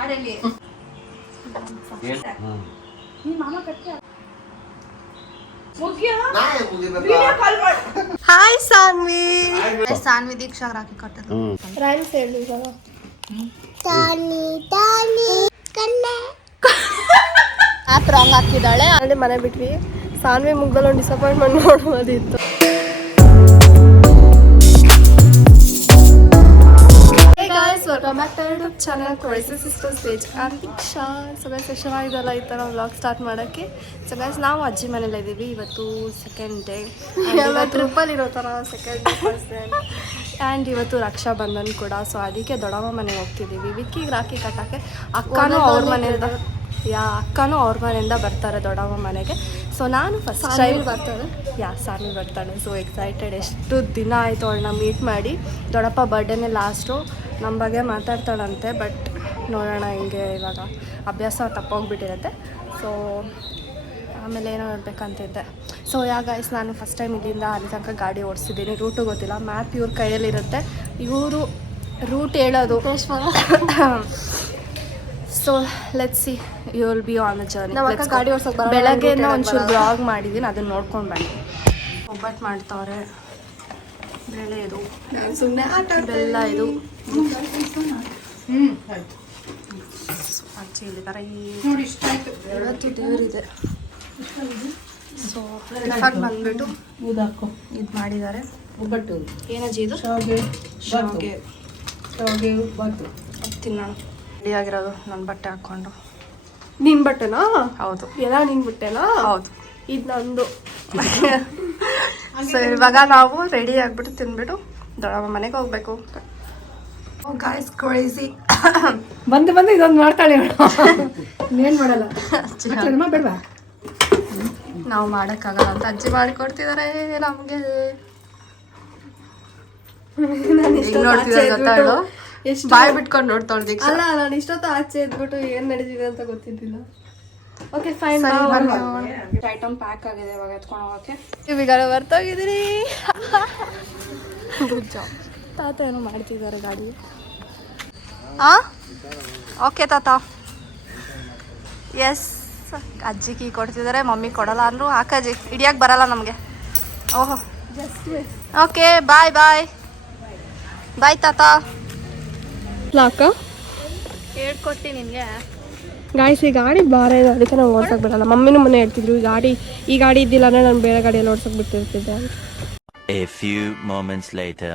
ಆಡಲಿ hi Saanvi. Saanvi Diksha rakhi ಕಟ್ಟದು rhymes ಹೇಳಿ ಇವಾಗ. ಆ್ಯಪ್ ರಾಂಗ್ ಹಾಕಿದ್ದಾಳೆ. ಅಲ್ಲಿ ಮನೆ ಬಿಟ್ವಿ. ಸಾನ್ವಿ ಮುಗ್ದಲ್ಲಿ ಒಂದು ಡಿಸಪಾಯಿಂಟ್ಮೆಂಟ್ ನೋಡ್ಬೋದಿತ್ತು. Welcome back to YouTube channel crazy sisters page. And Diksha. So guys ಎಷ್ಟು ಚೆನ್ನಾಗಿದೆಲ್ಲ ಈ ಥರ ವ್ಲಾಗ್ ಸ್ಟಾರ್ಟ್ ಮಾಡೋಕ್ಕೆ. ಸೊ ಗೈಸ್ ನಾವು ಅಜ್ಜಿ ಮನೇಲಿ ಇದ್ದೀವಿ. ಇವತ್ತು ಸೆಕೆಂಡ್ ಡೇ ಟ್ರಿಪ್ಪಲ್ಲಿ ಇರೋ ಥರ second day first day. And ಇವತ್ತು ರಕ್ಷಾ ಬಂಧನ್ ಕೂಡ. ಸೊ ಅದಕ್ಕೆ ದೊಡ್ಡಮ್ಮ ಮನೆಗೆ ಹೋಗ್ತಿದ್ದೀವಿ. ವಿಕ್ಕಿಗೆ ರಾಖಿ ಕಟ್ಟೋಕ್ಕೆ. ಅಕ್ಕನೂ ಅವ್ರ ಮನೆಯಿಂದ ಅಕ್ಕನೂ ಅವ್ರ ಮನೆಯಿಂದ ಬರ್ತಾರೆ ದೊಡ್ಡಮ್ಮ ಮನೆಗೆ. ಸೊ ನಾನು ಫಸ್ಟ್ ಟೈಮ್ ಬರ್ತಾರೆ. ಸಾನ್ವಿ ಬರ್ತಾಳೆ. So excited. ಎಷ್ಟು ದಿನ ಆಯಿತು ಅವಳನ್ನ ಮೀಟ್ ಮಾಡಿ. ದೊಡ್ಡಪ್ಪ ಬರ್ಡೇನೇ ಲಾಸ್ಟು. ನಮ್ಮ ಬಗ್ಗೆ ಮಾತಾಡ್ತಾಳಂತೆ. ಬಟ್ ನೋಡೋಣ ಹಿಂಗೆ ಇವಾಗ ಅಭ್ಯಾಸ ತಪ್ಪೋಗ್ಬಿಟ್ಟಿರುತ್ತೆ. ಸೊ ಆಮೇಲೆ ಏನೋ ನೋಡ್ಬೇಕಂತಿದ್ದೆ. ಸೊ ಗೈಸ್ ನಾನು ಫಸ್ಟ್ ಟೈಮ್ ಇಲ್ಲಿಂದ ಅಲ್ಲಿ ತನಕ ಗಾಡಿ ಓಡಿಸಿದ್ದೀನಿ. ರೂಟು ಗೊತ್ತಿಲ್ಲ. ಮ್ಯಾಪ್ ಇವ್ರ ಕೈಯಲ್ಲಿರುತ್ತೆ. ಇವರು ರೂಟ್ ಹೇಳೋದು. So let's see you will be on the journey. ಗಾಡಿ ಓಡಿಸೋಕೆ ಬೆಳಗ್ಗೆಯಿಂದ ಒಂಚೂರು ಬ್ಲಾಗ್ ಮಾಡಿದ್ದೀನಿ. ಅದನ್ನು ನೋಡ್ಕೊಂಡು ಬನ್ನಿ. ಒಬ್ಬಟ್ಟು ಮಾಡ್ತಾವ್ರೆ. ಬೆಳೆ ಇದು ಸುಮ್ಮನೆ ಬೆಲ್ಲ ಇದು ಅಜ್ಜಿ ಇಲ್ಲಿದ್ದಾರೆ. ಇವತ್ತು ದೇವರಿದೆ. ಸೊ ಟಿಫನ್ ಬಂದ್ಬಿಟ್ಟು ಇದು ಮಾಡಿದ್ದಾರೆ. ಒಬ್ಬಟ್ಟು ಏನಜ್ಜಿ ಇದು? ಶಾವಿಗೆ ತಿನ್ನೋಣ. ರೆಡಿ ಆಗಿರೋದು ನನ್ನ ಬಟ್ಟೆ ಹಾಕ್ಕೊಂಡು. ನಿನ್ನ ಬಟ್ಟೆನಾ? ಹೌದು. ಎಲ್ಲ ನಿನ್ನ ಬಟ್ಟೆನಾ? ಹೌದು. ಇದು ನಂದು. ಸೊ ಇವಾಗ ನಾವು ರೆಡಿ ಆಗಿಬಿಟ್ಟು ತಿಂದ್ಬಿಟ್ಟು ದೊಡ್ಡಮ್ಮ ಮನೆಗೆ ಹೋಗ್ಬೇಕು. Guys crazy. ಬಂದು ಇದೊಂದು ಮಾಡ್ತಾಳೆ. ಏನು ಮಾಡಲ್ಲ ಬೇಡವಾ? ನಾವು ಮಾಡೋಕ್ಕಾಗಲ್ಲ ಅಂತ ಅಜ್ಜಿ ಮಾಡಿಕೊಡ್ತಿದ್ದಾರೆ ನಮಗೆ. ನೋಡ್ತಿದ್ದಾಳು. ಎಷ್ಟು ಬಾಯ್ ಬಿಟ್ಕೊಂಡು ನೋಡ್ತಾಳೆ ದೀಕ್ಷಾ. ಅಲ್ಲ ನಾನು ಇಷ್ಟೊತ್ತು ಆಚೆ ಇದ್ಬಿಟ್ಟು ಏನು ನಡೀತಿದೆ ಅಂತ ಗೊತ್ತಿದ್ದಿಲ್ಲ. Okay fine. ಐಟಮ್ ಪ್ಯಾಕ್ ಆಗಿದೆ. ಇವಾಗ ಎತ್ಕೊಂಡು ಹೋಗೋಕ್ಕೆ ಇವಾಗ ಬರ್ತೋಗಿದ್ದೀರಿ. Good job. ತಾತ ಏನೋ ಮಾಡ್ತಿದ್ದಾರೆ ಗಾಡಿ. ಓಕೆ ತಾತ. ಎಸ್ ಅಜ್ಜಿ ಕೀ ಕೊಡ್ತಿದ್ದಾರೆ. ಮಮ್ಮಿ ಕೊಡಲ್ಲ ಅಂದರು. ಹಾಕಜ್ಜಿ ಹಿಡಿಯೋಕೆ ಬರಲ್ಲ ನಮಗೆ. ಓಹೋ ಓಕೆ ಬಾಯ್ ಬಾಯ್ ಬಾಯ್ ತಾತ. ಲಾಕ ಹೇಳ್ಕೊಟ್ಟು ನಿನಗೆ. ಗಾಯ್ಸ್ ಈ ಗಾಡಿ ಭಾರ ಇದೆ. ಅದಕ್ಕೆ ನಾವು ಓಡ್ಸೋಕೆ ಬಿಡಲ್ಲ. ಮಮ್ಮಿನೂ ಮನೆ ಹೇಳ್ತಿದ್ರು ಈ ಗಾಡಿ ಇದ್ದಿಲ್ಲ ಅಂದರೆ ನಾನು ಬೇರೆ ಗಾಡಿಯಲ್ಲಿ ಓಡ್ಸೋಕೆ ಬಿಟ್ಟಿರ್ತಿದ್ದೆ. A few moments later.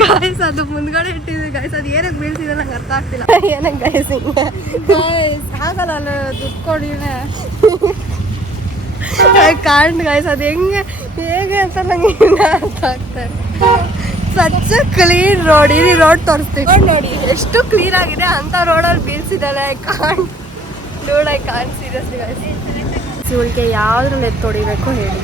Guys ಅದು ಮುಂದ್ಗಡೆ ಇಟ್ಟಿದ್ವಿ. ಗಾಯ್ಸ್ ಅದು ಏನಕ್ಕೆ ಬೀಳ್ತಿದೆ ನಂಗೆ ಅರ್ಥ ಆಗ್ತಿಲ್ಲ. ಏನಕ್ಕೆ ಗಾಯ್ಸ್ ಹಿಂಗೆ ಆಗಲ್ಲ ಅಲ್ಲ ದುಡ್ಡು ಕೊಡಿನೇ ಕಾಣ್ ಗಾಯ್ಸ್. ಅದು ಹೇಗೆ ಅಂತ ನಂಗೆ ಅರ್ಥ ಆಗ್ತಾರೆ. Such a clean road. ಈ ರೋಡ್ ತೋರಿಸ್ತೀವಿ ನೋಡಿ ಎಷ್ಟು ಕ್ಲೀನ್ ಆಗಿದೆ. ಅಂತ ರೋಡಲ್ಲಿ ಬೀಳ್ಸಿದ್ದಾಳೆ. I can't seriously guys. ಇವಳಿಗೆ ಯಾವ್ದ್ರಲ್ಲಿ ಎತ್ತೊಡಿಬೇಕು ಹೇಳಿ.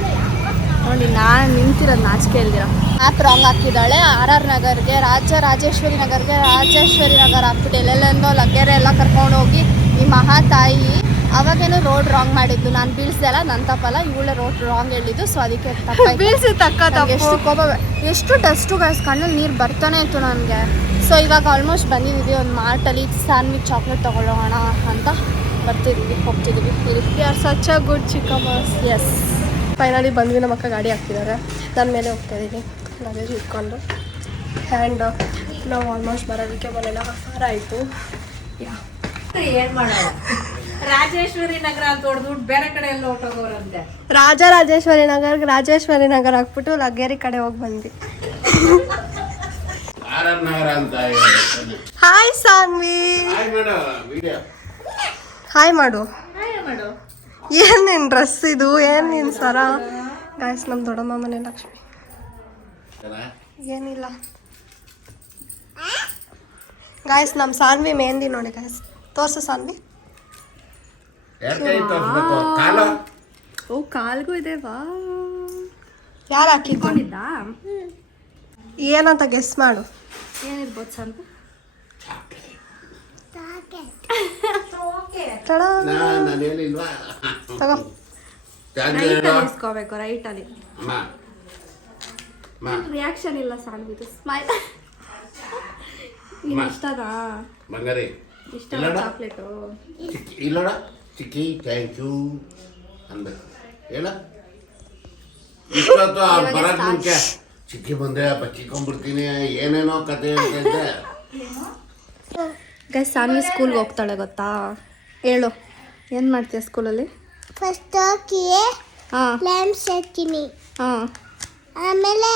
ನೋಡಿ ನಾನು ನಿಂತಿರೋದು ನಾಚಿಕೆ ಇಲ್ದಿರ. ಆ್ಯಪ್ ರಾಂಗ್ ಹಾಕಿದ್ದಾಳೆ. RR ನಗರ್ಗೆ ರಾಜೇಶ್ವರಿ ನಗರ್ಗೆ ರಾಜೇಶ್ವರಿ ನಗರ ಹಾಕ್ಬಿಟ್ಟು ಎಲ್ಲೆಲ್ಲೊಂದೋ ಲಗ್ಗೆರೆ ಎಲ್ಲ ಕರ್ಕೊಂಡು ಹೋಗಿ ಈ ಮಹಾತಾಯಿ ಅವಾಗೇನೋ ರೋಡ್ ರಾಂಗ್ ಮಾಡಿದ್ದು. ನಾನು ಬೀಳ್ಸಲ್ಲ, ನನ್ನ ತಪ್ಪಲ್ಲ. ಇವಳೆ ರೋಡ್ ರಾಂಗ್ ಹೇಳಿದ್ದು. ಸೊ ಅದಕ್ಕೆ ಬೀಳ್ಸಿ ಎಷ್ಟು ಕೋಪ. ಎಷ್ಟು ಡಸ್ಟು ಗಾಯ್ಸ್. ಕಣ್ಣಲ್ಲಿ ನೀರು ಬರ್ತಾನೆ ಇತ್ತು ನನಗೆ. ಸೊ ಇವಾಗ ಆಲ್ಮೋಸ್ಟ್ ಬಂದಿದ್ದೀವಿ. ಒಂದು ಮಾರ್ಟಲ್ಲಿ ಸ್ಯಾಂಡ್ವಿಚ್ ಚಾಕ್ಲೇಟ್ ತೊಗೊಳ್ಳೋಣ ಅಂತ ಹೋಗ್ತಿದ್ದೀವಿ. We are such a good ಚಿಕ್ಕಮ್ಮಸ್. ಎಸ್ ಫೈನಲಿ ಬಂದ್ವಿ. ನಮ್ಮ ಅಕ್ಕ ಗಾಡಿ ಹಾಕ್ತಿದ್ದಾರೆ. ನನ್ನ ಮೇಲೆ ಹೋಗ್ತಾಯಿದ್ದೀನಿ ಲಗೇಜ್ ಇಟ್ಕೊಂಡು. ಆ್ಯಂಡ್ ನಾವು ಆಲ್ಮೋಸ್ಟ್ ಬರೋದಕ್ಕೆ ಒಂದೆಲ್ಲ ಹಾಫ್ ಆಯಿತು. ಏನು ಮಾಡೋಣ. ರಾಜೇಶ್ವರಿ ನಗರ ಅಂತ ಹೊಡೆದ್ಬಿಟ್ಟು ಬೇರೆ ಕಡೆ ಎಲ್ಲ ಹೊಟ್ಟೋಗೋರಂತೆ. ರಾಜೇಶ್ವರಿ ನಗರ ಹಾಕ್ಬಿಟ್ಟು ಲಗ್ಗೇರಿ ಕಡೆ ಹೋಗಿ ಬಂದ್ವಿ. ಹಾಯ್ ಸಾನ್ವಿ. ಹಾಯ್ ಮಾಡು. ಏನ್ ನಿನ್ ಡ್ರೆಸ್ ಇದು? ಏನ್ ನಿನ್ ಸರ? ಗಾಯ್ಸ್ ನಮ್ಮ ದೊಡ್ಡಮ್ಮ ಮನೆ ಲಕ್ಷ್ಮಿ. ಏನಿಲ್ಲ ಗಾಯ್ಸ್. ನಮ್ಮ ಸಾನ್ವಿ ಮೆಹಂದಿ ನೋಡಿ ಗಾಯ್ಸ್. ತೋರ್ಸು ಸಾನ್ವಿ. ಓ ಕಾಲ್ಗೂ ಇದೆ. ವಾ ಯಾರು ಹಾಕಿಕೊಂಡಿದ್ದ? ಏನಂತ ಗೆಸ್ ಮಾಡು. ಏನಿರ್ಬೋದು ಸಾನ್ವಿ? ತಗೋ ಇಸ್ಕೋಬೇಕು. ರೈಟಲ್ಲಿ ರಿಯಾಕ್ಷನ್ ಇಲ್ಲ ಸಾನ್ವಿದು. ಸ್ಮೈಲ್ ಇಷ್ಟನಾ ಬಂಗಾರಿ ಇಷ್ಟ ಇಲ್ಲೋಡ ಚಾಕ್ಲೇಟು ಚಿಕ್ಕಿ ಇಲ್ಲೋಡ ಚಿಕ್ಕಿ ಥ್ಯಾಂಕ್ ಯು ಅನ್ಬೇಕು ಹೇಳ ಇಷ್ಟೊತ್ತು ಅವ್ರು ಬರೋಕ್ ಮುಂಚೆ ಚಿಕ್ಕಿ ಬಂದೆ ಬಚ್ಚಿಕೊಂಡ್ಬಿಡ್ತೀನಿ ಏನೇನೋ ಕತೆ ಹೇಳ್ತಾ ಇದ್ದೆ. ಗೈಸ್ ಸಾನ್ವಿ ಸ್ಕೂಲ್ಗೆ ಹೋಗ್ತಾಳೆ ಗೊತ್ತಾ? ಹೇಳು ಏನು ಮಾಡ್ತೀಯ ಸ್ಕೂಲಲ್ಲಿ? ಫಸ್ಟ್ ಹೋಗಿ ಹಾಂ ಲ್ಯಾಂಪ್ಸ್ ಹಾಕ್ತೀನಿ, ಹಾಂ ಆಮೇಲೆ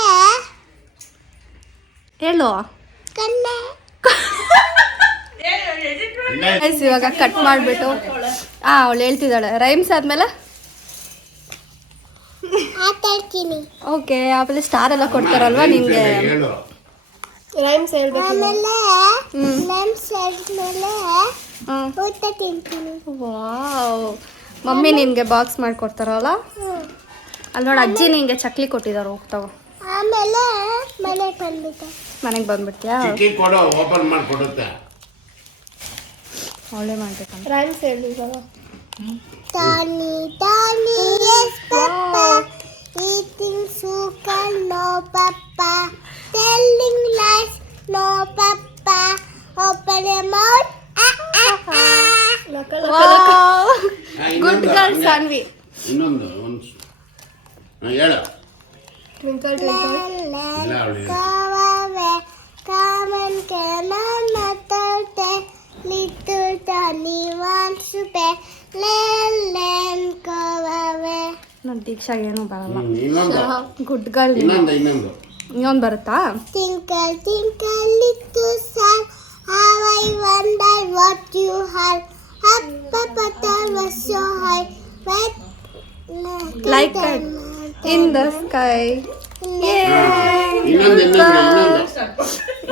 ಹೇಳು ಕಣ್ಣೆ ಗೈಸ್ ಇವಾಗ ಕಟ್ ಮಾಡಿಬಿಟ್ಟು ಅವಳು ಹೇಳ್ತಿದ್ದಾಳೆ ರೈಮ್ಸ್ ಆದಮೇಲೆ ಆಟ ಆಡ್ತೀನಿ, ಓಕೆ ಆಮೇಲೆ ಸ್ಟಾರ್ ಎಲ್ಲ ಕೊಡ್ತಾರಲ್ವಾ ನಿಂಗೆ ಹೇಳು ರೈಮ್ಸ್ ಹೇಳ್ಬೇಕು ಆಮೇಲೆ ಲ್ಯಾಂಪ್ಸ್ ಆದ್ಮೇಲೆ ಊಟ ತಿಂತೀನಿ. ವಾವ್ ಮಮ್ಮಿ ನಿನಗೆ ಬಾಕ್ಸ್ ಮಾಡಿಕೊಡ್ತಾರಲ್ಲ ಅಲ್ಲಿ ನೋಡಿ ಅಜ್ಜಿ ನಿಂಗೆ ಚಕ್ಲಿ ಕೊಟ್ಟಿದ್ದಾರೆ ಹೋಗ್ತಾವ ಆಮೇಲೆ ಮನೆಗೆ ಬಂದ್ಬಿಟ್ಟೆ. ಮನೆಗೆ ಬಂದ್ಬಿಡ್ತೀಯಾ ಚಿಕ್ಕಿ ಕೊಡು ಓಪನ್ ಮಾಡಿಕೊಡುತ್ತೆ. ಅವಳೇ ಮಾಡ್ಬೇಕಂತ ರೈಮ್ಸ್ ಹೇಳಿ Tony, Tony, yes, Papa. Eating sugar, no, Papa. Telling lies, no, Papa. Open your mouth, good girl Saanvi ಇನ್ನೊಂದು ಒಂದು ಹೇಳು ಟ್ವಿಂಕಲ್ ಇಲ್ಲ ಅವಳು Go away, come and get another day. Little Tony wants to play. Len, go away. ನೋಡಿ ದೀಕ್ಷಾಗೆ ಏನೂ ಬರಲ್ಲ ಇನ್ನೊಂದು good girl ಇನ್ನೊಂದು ಇನ್ನೊಂದು ಬರುತ್ತಾ Twinkle, twinkle, little star, how I wonder what you have. Up, Papa was so high, but Like it. In the sky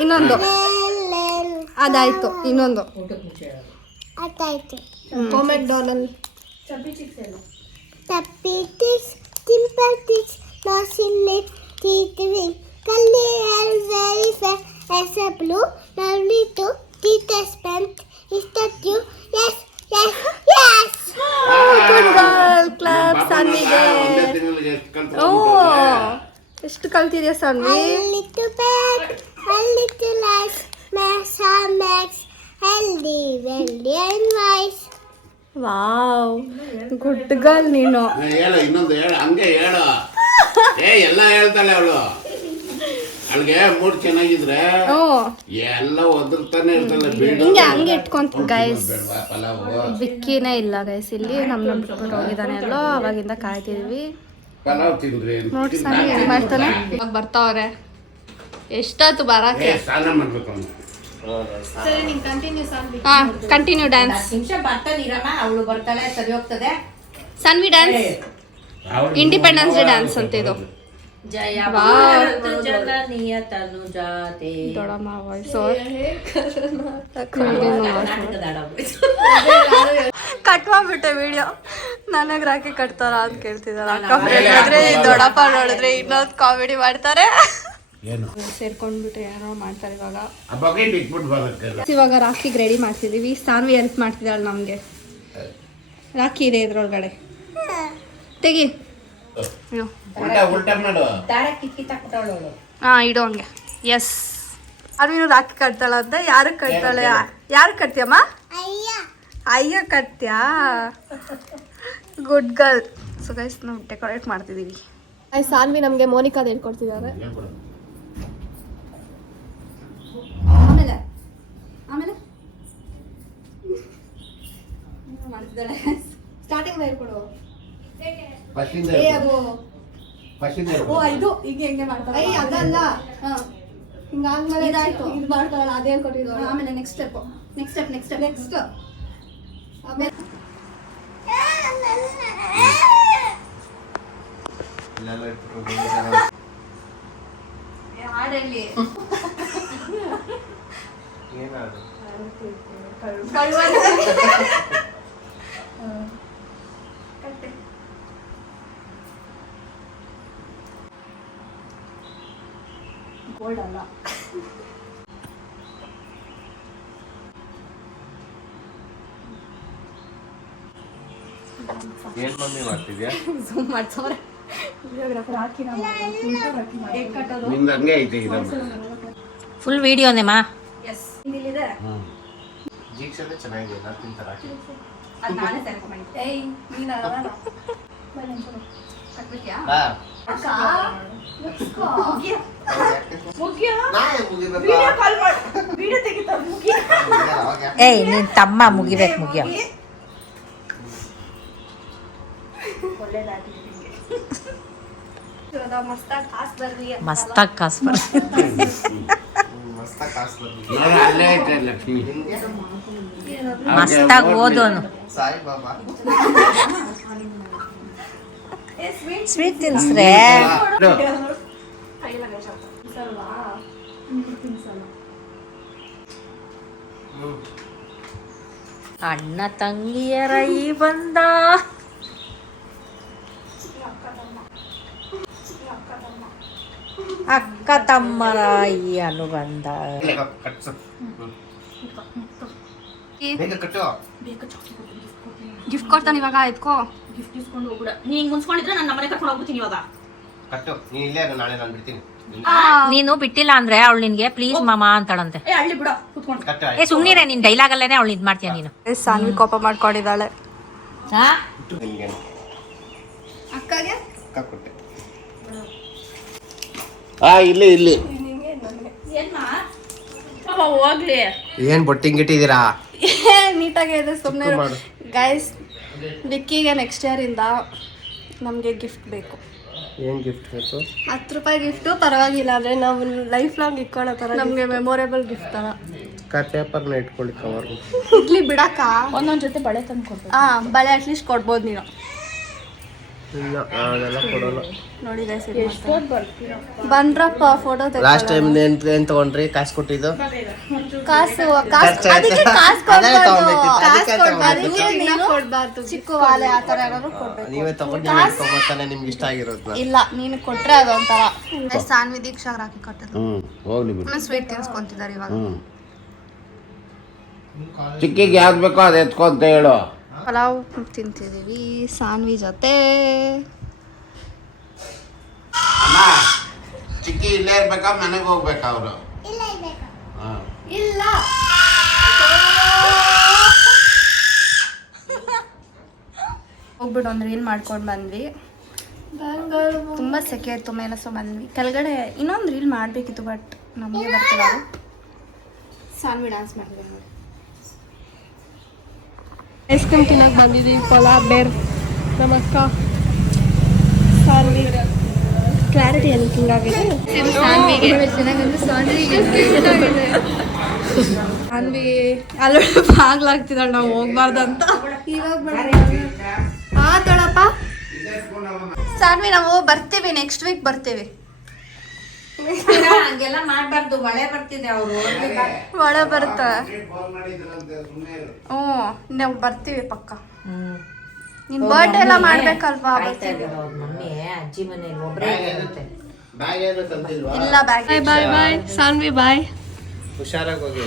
ಇನ್ನೊಂದು ಅದಾಯ್ತು ಇನ್ನೊಂದು ಅದಾಯ್ತು. ಮೆಕ್ಡೊನಲ್ Tappy kiss, dimple kiss, lost in it, teetering. Curly hair very fair as a blue, lovely too, teeth spent. Is that you? Yes, yes, yes! Good girl clap ಸಾನ್ವಿಗೆ ಓ ಎಷ್ಟು ಕಲ್ತಿದ್ಯಾ Saanvi A little bag, a little ice, Massa Max, healthy, wealthy and wise. Wow good girl ನೀನು ಹೇಳು ಇನ್ನೊಂದು ಹೇಳು ಹಂಗೆ ಹೇಳು ಎಲ್ಲ ಹೇಳ್ತಾಳೆ ಅವಳು ಅವಳಿಗೆ ಮೂಡ್ ಚೆನ್ನಾಗಿದ್ರೆ ಓ ಎಲ್ಲ ಒದರ್ತಾನೆ ಇರ್ತಾಳೆ ಬೀಡು ಹಿಂಗೆ ಹಂಗೆ ಇಟ್ಕೊಂತ ಗೈಸ್ ಬೇಡವಾ ಪಲಾವು ವಿಕ್ಕಿನೇ ಇಲ್ಲ ಗೈಸ್ ಇಲ್ಲಿ ನಮ್ಮನ್ನ ಬಿಟ್ಬಿಟ್ಟು ಹೋಗಿದ್ದಾನೆ ಎಲ್ಲೋ ಅವಾಗಿಂದ ಕಾಯ್ತಿದ್ವಿ ಪಲಾವ್ ತಿಂದ್ರಿ ನೋಡಿ ಸಾನ್ವಿ ಹೆಂಗ್ ಮಾಡ್ತಾನೆ ಇವಾಗ ಬರ್ತಾವ್ರೆ ಎಷ್ಟೊತ್ತು ಬರಕ್ಕೆ ಸ್ನಾನ ಮಾಡ್ಬೇಕು ಅವ್ನು. ಹಾ ಕಂಟಿನ್ಯೂ ಡ್ಯಾನ್ಸ್ ನಿಮಿಷ ಬರ್ತಾನಿರಮ್ಮ, ಅವಳು ಬರ್ತಾಳೆ ಸರಿ ಹೋಗ್ತದೆ. ಸಾನ್ವಿ ಡ್ಯಾನ್ಸ್ ಅವ್ಳು ಇಂಡಿಪೆಂಡೆನ್ಸ್ ಡೇ ಡ್ಯಾನ್ಸ್ ಅಂತ ಇದು ಜಯ ವಾವ್. ಭಾರತ ಜನನೀಯ ತನುಜಾತೆ. ದೊಡ್ಡಮ್ಮ ವಾಯ್ಸ್ ಕರ್ನಾಟಕದ ಆಡೋದು. ಕಟ್ ಮಾಡ್ಬಿಟ್ಟೆ ವಿಡಿಯೋ ನನಗೆ ರಾಖಿ ಕಟ್ತಾರ ಅಂತ ಕೇಳ್ತಿದಾರ ಅಕ್ಕ ಹೇಳಿದ್ರೆ ಈ ದೊಡ್ಡಪ್ಪ ನೋಡಿದ್ರೆ ಇನ್ನೊಂದು ಕಾಮಿಡಿ ಮಾಡ್ತಾರೆ ಏನು ಸೇರ್ಕೊಂಡ್ಬಿಟ್ಟು ಯಾರೋ ಮಾಡ್ತಾರೆ ಇವಾಗ ಆ ಬಕೆಟ್ ಇಟ್ಬಿಟ್ಟು ಬರಕ್ಕೆ ಇವಾಗ ರಾಖಿಗೆ ರೆಡಿ ಮಾಡ್ತಿದೀವಿ ಸಾನ್ವಿ ಹೆಲ್ಪ್ ಮಾಡ್ತಿದ್ದಾಳೆ ನಮಗೆ ರಾಖಿ ಇದೆ ಇದ್ರೊಳಗಡೆ ತೆಗಿ ಉಲ್ಟಾ ಮಾಡು ದಾರ ಕಿಕ್ಕಿ ತಕ್ಬಿಟ್ಟವಳು ಅವಳು. ಹಾ ಇಡು ಹಂಗೆ ಎಸ್ ಅರ್ವಿನು ರಾಖಿ ಕಟ್ತಾಳಂತೆ ಯಾರು ಕಟ್ತಾಳೆ ಯಾರು ಕಟ್ತೀಯಮ್ಮ ಅಯ್ಯ, ಅಯ್ಯ ಕಟ್ತ್ಯಾ ಗುಡ್ ಗರ್ಲ್ ಸೊ ಗೈಸ್ ನಾವು ಡೆಕೋರೇಟ್ ಮಾಡ್ತಿದ್ದೀವಿ ಸಾನ್ವಿ ನಮಗೆ ಮೋನಿಕಾದ ಹೇಳ್ಕೊಡ್ತಿದ್ದಾರೆ ಹೇಳ್ಕೊಡು. ಆಮೇಲೆ ಆಮೇಲೆ ಮಾಡ್ತಿದ್ದಾಳೆ ಸ್ಟಾರ್ಟಿಂಗ್ ಹೇಳ್ಕೊಡು ಫಸ್ಟಿಂದ ಏ ಹೇಳ್ಕೊಡು. ಅದು ಫಸ್ಟಿಂದ ಓ ಹೇಳ್ಕೊಡು. ಇದು ಈಗ ಹೆಂಗೆ ಮಾಡ್ತಾರೆ ಅಯ್ಯ ಅದಲ್ಲ ಹಿಂಗಾದ್ಮೇಲೆ ಇದಾಯ್ತು ಇದು ಮಾಡ್ತಾವಲ್ಲ ಅದೇ ಹೇಳ್ಕೊಟ್ಟಿದ್ದು ಆಮೇಲೆ ನೆಕ್ಸ್ಟ್ ಸ್ಟೆಪ್ ನೆಕ್ಸ್ಟ್ ಆಮೇಲೆ ಹಾಡಲ್ಲಿ ಗೋಲ್ಡ್ ಅಲ್ಲ ಏನ್ ಮಮ್ಮಿ ಮಾಡ್ತಿದ್ಯಾ? ಝೂಮ್ ಮಾಡ್ಸೋರೆ ವಿಡಿಯೋಗ್ರಾಫರ್ ಹಾಕಿನ ಹೇಗೆ ಕಟ್ಟೋದು ನಿಂದು ಹಂಗೆ ಐತೆ ಇದಮ್ಮ ಫುಲ್ ವಿಡಿಯೋನೇಮ್ಮ. ಇಲ್ಲಿದೆ ಜೀಕ್ಷದೆ ಚೆನ್ನಾಗಿದೆ ನಾನು ತಿಂತಾರ ಅದು ನಾನೇ ಸೇರ್ಕೊಂಡ್ಬಂದಿದ್ದೆ. ಏಯ್ ನೀನು ಅದಾನ ಹಾಕ್ಬಿಟ್ಯಾ? ಅಕ್ಕ ಮುಗಿಯೋ? ನಾಳೆ ಮುಗಿಬೇಕು ವಿಡಿಯೋ ಕಾಲ್ ಮಾಡು. ವಿಡಿಯೋ ತೆಗಿತಾ ಮುಗಿ. ಏಯ್ ನೀನ್ ತಮ್ಮ ಮುಗಿಬೇಕು ಮುಗಿಯ ಒಳ್ಳೇದಾಗ್ಲಿ ನಿಂಗೆ. ಮಸ್ತಾಗಿ ಕಾಸು ಬರ್ಲಿ ಮಸ್ತಾಗಿ ಕಾಸು ಬರ್ತದೆ ಮಸ್ತ ಕಾಸು ಬರ್ಲಿ ಅಲ್ಲೇ ಐತೆ ಲಕ್ಷ್ಮಿ ಮಸ್ತಾಗಿ ಓದೋನು ಸಾಯಿ ಬಾಬಾ ಸ್ವೀಟ್ ತಿನ್ಸ್ರೆ ಅಣ್ಣ ತಂಗಿಯರ ಈ ಬಂದ ಅಕ್ಕ ತಮ್ಮರ ಈ ಅನುಬಂಧ ಕಟ್ಸು ಬೇಗ ಕಟ್ಟು ಗಿಫ್ಟ್ ಕೊಡ್ತಾನೆ ಇವಾಗ ಎತ್ಕೋ ಗಿಫ್ಟ್ ಇಸ್ಕೊಂಡು ಹೋಗ್ಬಿಡ. ನೀ ಹಿಂಗ್ ಮುನ್ಸ್ಕೊಂಡಿದ್ರೆ ನಾನು ನಮ್ಮನೆ ಕರ್ಕೊಂಡು ಹೋಗ್ಬಿಡ್ತೀನಿ ಇವಾಗ. ಕಟ್ಟು ನೀನ್ ಇಲ್ಲೇ ಇರು, ನಾಳೆ ನಾನು ಬಿಡ್ತೀನಿ ನೀನು ಬಿಟ್ಟಿಲ್ಲ ಅಂದ್ರೆ ಅವಳು ನಿನ್ಗೆ ಪ್ಲೀಸ್ ಮಾಮ ಅಂತಾಳಂತೆ ಏ ಹಳ್ಳಿ ಬಿಡ ಕುತ್ಕೊಂಡು. ಕಟ್ಟು ಏ ಸುಮ್ನಿರೆ ನಿನ್ ಡೈಲಾಗ್ ಅಲ್ಲೇನೆ ಅವಳು ಇದ್ ಮಾಡ್ತೀಯ ನೀನು ಸಾನ್ವಿ ಕೋಪ ಮಾಡ್ಕೊಂಡಿದ್ದಾಳೆ ನಿಮ್ಗೆ ಅಕ್ಕಗೆ ಅಕ್ಕ ಕೊಟ್ಟೆ ಇಲ್ಲಿ ಏನ್ಮಾ? ಪಾಪ ಹೋಗ್ಲಿ. ಏನ್ ಬೊಟ್ಟಿಂಗ್ ಇಟ್ಟಿದ್ದೀರಾ ನೀಟಾಗಿ ಇದೆ ಸುಮ್ಮನೆ ಮಾಡು. ಗೈಸ್ ವಿಕ್ಕಿಗೆ ನೆಕ್ಸ್ಟ್ ಇಯರಿಂದ ನಮಗೆ ಗಿಫ್ಟ್ ಬೇಕು. ಏನ್ ಗಿಫ್ಟ್ ಬೇಕು 10 ರೂಪಾಯಿ ಗಿಫ್ಟು ಪರವಾಗಿಲ್ಲ ಅಂದರೆ ನಾವು ಲೈಫ್ ಲಾಂಗ್ ಇಟ್ಕೊಳ್ಳೋ ಥರ ನಮಗೆ ಮೆಮೊರೇಬಲ್ ಗಿಫ್ಟ್ ಥರ ಪೇಪರ್ನ ಇಟ್ಕೊಳ್ಳಿ ಕವರ್ ಇಡ್ಲಿ ಬಿಡಕ್ಕ ಒಂದೊಂದ್ ಜೊತೆ ಬಳೆ ತಂದು ಕೊಡ್ಬೇಕು. ಬಳೆ ಅಟ್ಲೀಸ್ಟ್ ಕೊಡ್ಬೋದು ನೀನು ಇಲ್ಲ ಅದೆಲ್ಲ ಕೊಡೋಲ್ಲ ನೋಡಿ ಗೈಸ್ ಬಂದ್ರಪ್ಪ ಫೋಟೋ ಲಾಸ್ಟ್ ಟೈಮ್ ಏನ್ ತಗೊಂಡ್ರಿ ಕಾಸು ಕೊಟ್ಟಿದ್ದು ಕಾಸು ಖರ್ಚಾಯ್ತು. ಅದಕ್ಕೆ ಕಾಸು ಅದೇ ತಗೊಂಬೇಕಿತ್ತು, ಅದಕ್ಕೆ ಕೊಡ್ಬಾರ್ದು ಚಿಕ್ಕ ವಾಲೆ ಆ ಥರ ಏನಾದ್ರು ಕೊಡ್ಬೇಕು. ನೀವೇ ತಗೊಂಡು ನೀವೇ ಇಟ್ಕೊಂಬತ್ತಾನೆ ನಿಮ್ಗೆ ಇಷ್ಟ ಆಗಿರೋದ್ನ ಇಲ್ಲ ನೀನು ಕೊಟ್ರೆ ಅದೊಂಥರ ಸಾನ್ವಿ ದೀಕ್ಷಾಗ್ ರಾಖಿ ಕಟ್ಟಿದ್ರು ಹೋಗ್ಲಿ ಬಿಡು ಸ್ವೀಟ್ ತಿನ್ಸ್ಕೊಂತಿದ್ದಾರೆ ಇವಾಗ. ಚಿಕ್ಕಿಗೆ ಯಾವ್ದು ಬೇಕೋ ಅದು ಎತ್ಕೊ ಅಂತ ಹೇಳು ಪಲಾವ್ ತಿಂತಿದ್ದೀವಿ ಸಾನ್ವಿ ಜೊತೆ. ಚಿಕ್ಕಿ ಇಲ್ಲೇ ಇರ್ಬೇಕಾ ಮನೆಗೆ ಹೋಗ್ಬೇಕಾ ಅವರು ಇಲ್ಲ ಹೋಗ್ಬಿಟ್ಟು ಒಂದು ರೀಲ್ ಮಾಡ್ಕೊಂಡು ಬಂದ್ವಿ. ತುಂಬ ಸೆಕೆ ಇತ್ತು ಮೇಲೆ ಸೊ ಬಂದ್ವಿ ಕೆಳಗಡೆ. ಇನ್ನೊಂದು ರೀಲ್ ಮಾಡಬೇಕಿತ್ತು ಬಟ್ ನಮಗೆ ಬರ್ತಿಲ್ಲ. ಸಾನ್ವಿ ಡ್ಯಾನ್ಸ್ ಮಾಡ್ತಿದ್ದೀವಿ ನೋಡಿ. ಐಸ್ ಕ್ರೀಮ್ ತಿನ್ನೋಕೆ ಬಂದಿದ್ದೀವಿ. ಪೊಲಾ ಬೇರ್ ನಮ್ಮ ಅಕ್ಕ ಸಾನ್ವಿ ಕ್ಲಾರಿಟಿ ಅಲ್ಲಿ ಹಿಂಗಾಗಿದೆ ಸಾನ್ವಿಗೆ ಅಲ್ಲಿ ಬಾಗ್ಲಾಗ್ತಿದ್ದಾಳೆ ನಾವು ಹೋಗ್ಬಾರ್ದು ಅಂತ. ಇವಾಗ ಆತಳಪ್ಪ ಸಾನ್ವಿ ನಾವು ಬರ್ತೀವಿ ನೆಕ್ಸ್ಟ್ ವೀಕ್ ಬರ್ತೀವಿ. ಹಂಗೆಲ್ಲ ಮಾಡ್ಬಾರ್ದು. ಮಳೆ ಬರ್ತಿದೆ ಅವ್ರು. ಮಳೆ ಬರುತ್ತೆ. ಹ್ಞೂ ನಾವು ಬರ್ತೀವಿ ಪಕ್ಕ. ನಿನ್ ಬರ್ಡೇ ಎಲ್ಲ ಮಾಡ್ಬೇಕಲ್ವಾ ಬರ್ತೀವಿ. ಮಮ್ಮಿ ಅಜ್ಜಿ ಮನೇಲಿ ಒಬ್ರೇ ಇರುತ್ತೆ. ಬ್ಯಾಗ್ ಏನು ತಂದಿಲ್ವಾ ಇಲ್ಲ ಬ್ಯಾಗ್. ಬಾಯ್ ಬಾಯ್ ಸಾನ್ವಿ ಬಾಯ್. ಹುಷಾರಾಗಿ ಹೋಗಿ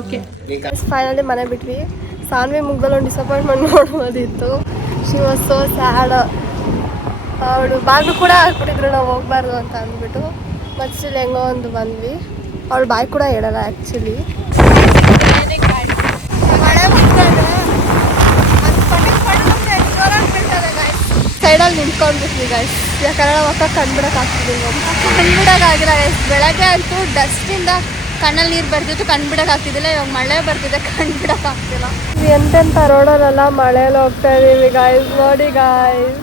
ಓಕೆ ಫೈನಲಿ ಮನೆ ಬಿಟ್ವಿ. ಸಾನ್ವಿ ಮುಗ್ಗಲ್ಲಿ ಒಂದು ಡಿಸಪಾಯಿಂಟ್ಮೆಂಟ್ ನೋಡ್ಬೋದಿತ್ತು. She was so sad. ಅವಳು ಬಾಗಿಲು ಕೂಡ ಹಾಕ್ಬಿಟ್ಟಿದ್ರು ನಾವು ಹೋಗ್ಬಾರ್ದು ಅಂತ ಅಂದ್ಬಿಟ್ಟು. ಮತ್ತು ಸ್ಟಿಲ್ ಹೆಂಗೋ ಒಂದು ಬಂದ್ವಿ. ಅವಳು ಬಾಯಿ ಕೂಡ ಹೇಳಲ್ಲ ಆ್ಯಕ್ಚುಲಿ. ಮಳೆ ಸೈಡಲ್ಲಿ ನಿಂತ್ಕೊಂಡ್ಬಿಟ್ವಿ ಗೈಸ್. ಯಾಕಂದ್ರೆ ನಾವು ಅಕ್ಕ ಕಣ್ಬಿಡೋಕ್ಕಾಗ್ತಿದ್ದೀವಿ ಕಣ್ಬಿಡೋಕ್ಕಾಗಿಲ್ಲ ಗೈಸ್. ಬೆಳಗ್ಗೆ ಅಂತೂ ಡಸ್ಟಿಂದ ಕಣ್ಣಲ್ಲಿ ನೀರು ಬರ್ತಿತ್ತು, ಕಣ್ಬಿಡೋಕ್ಕಾಗ್ತಿದ್ದಿಲ್ಲ. ಇವಾಗ ಮಳೆ ಬರ್ತಿದೆ, ಕಣ್ಬಿಡೋಕ್ಕಾಗ್ತಿಲ್ಲ. ಎಂತೆಂಥ ರೋಡಲ್ಲೆಲ್ಲ ಮಳೆಯಲ್ಲಿ ಹೋಗ್ತಾ ಇದ್ದೀವಿ ಗಾಯ್ಸ್. ನೋಡಿ ಗಾಯ್ಸ್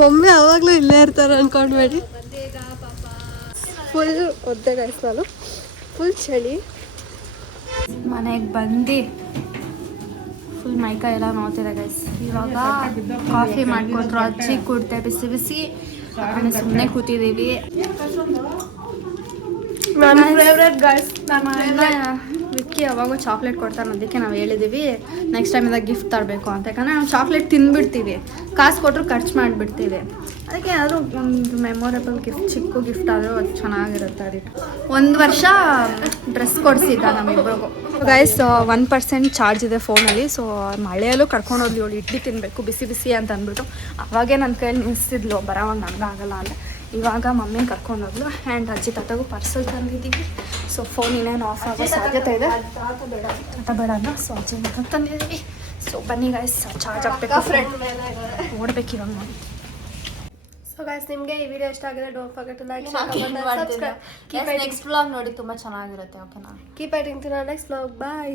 ಮಮ್ಮಿ ಯಾವಾಗಲೂ ಇಲ್ಲೇ ಇರ್ತಾರೆ ಅನ್ಕೊಂಡ್ಬೇಡಿ. ಫುಲ್ ಒದ್ದೆ ಗಾಯ್ಸ್ ನಾನು. ಫುಲ್ ಚಳಿ. ಮನೆಗೆ ಬಂದು ಫುಲ್ ಮೈಕೈ ಎಲ್ಲ ನೋಡ್ತಿದೆ ಗೈಸ್. ಇವಾಗ ಕಾಫಿ ಮಾಡಿಕೊಟ್ರು ಅಜ್ಜಿ ಕುಡ್ದೆ ಬಿಸಿ ಬಿಸಿ. ಸುಮ್ಮನೆ ಕೂತಿದ್ದೀವಿ. ನನ್ನ ಫೇವ್ರೆಟ್ ಗೈಸ್. ವಿಕ್ಕಿ ಯಾವಾಗೂ ಚಾಕ್ಲೇಟ್ ಕೊಡ್ತಾರೆ, ಅದಕ್ಕೆ ನಾವು ಹೇಳಿದ್ದೀವಿ ನೆಕ್ಸ್ಟ್ ಟೈಮಿಂದ ಗಿಫ್ಟ್ ತರಬೇಕು ಅಂತ. ಯಾಕಂದರೆ ನಾವು ಚಾಕ್ಲೇಟ್ ತಿಂದ್ಬಿಡ್ತೀವಿ, ಕಾಸು ಕೊಟ್ಟರು ಖರ್ಚು ಮಾಡಿಬಿಡ್ತೀವಿ. ಅದಕ್ಕೆ ಏನಾದರೂ ಒಂದು ಮೆಮೊರೇಬಲ್ ಗಿಫ್ಟ್, ಚಿಕ್ಕ ಗಿಫ್ಟ್ ಆದರೂ ಅದು ಚೆನ್ನಾಗಿರುತ್ತೆ. ಅದಕ್ಕೆ 1 ವರ್ಷ ಡ್ರೆಸ್ ಕೊಡಿಸಿದ್ದ ನಮ್ಮಿಬ್ಬರಿಗೂ ಗೈಸ್. 1% ಚಾರ್ಜ್ ಇದೆ ಫೋನಲ್ಲಿ. ಸೊ ಮಳೆಯಲ್ಲೂ ಕರ್ಕೊಂಡು ಹೋದ್ಲಿ ಅವಳು ಇಡ್ಲಿ ತಿನ್ನಬೇಕು ಬಿಸಿ ಬಿಸಿ ಅಂತ ಅಂದ್ಬಿಟ್ಟು. ಅವಾಗೇ ನನ್ನ ಕೈಯಲ್ಲಿ ನಿಲ್ಲಿಸಿದ್ಲು ಬರೋವಾಗ ನನಗಾಗಲ್ಲ ಅಂತ. ಇವಾಗ ಮಮ್ಮಿ ಕರ್ಕೊಂಡು ಹೋಗ್ಲು ಆ್ಯಂಡ್ ಅಜ್ಜಿ ತಾತಗೂ ಪಾರ್ಸಲ್ ತಂದಿದ್ದೀವಿ. ಸೊ ಫೋನ್ ಇನ್ನೇನು ಆಫ್ ಆಗೋ ಸಾಧ್ಯತೆ ಇದೆ. ತಾತ ಬೇಡ ಅಲ್ಲ, ಸೊ ಅಜ್ಜಿ ಮಾತ್ರ ತಂದಿದ್ದೀವಿ. ಸೊ ಬನ್ನಿ ಗೈಸ್, ಚಾರ್ಜ್ ಹಾಕ್ಬೇಕು, ಫ್ರೆಂಡ್ ಓಡ್ಬೇಕು ಇವಾಗ ನೋಡಿ. ಸೊ ಗೈಸ್, ನಿಮಗೆ ಈ ವಿಡಿಯೋ ಇಷ್ಟ ಆಗಿದೆ, don't forget to like, share, subscribe. Next vlog ನೋಡಿ, ತುಂಬ ಚೆನ್ನಾಗಿರುತ್ತೆ. ಓಕೆನಾ? Keep waiting to next vlog. Bye.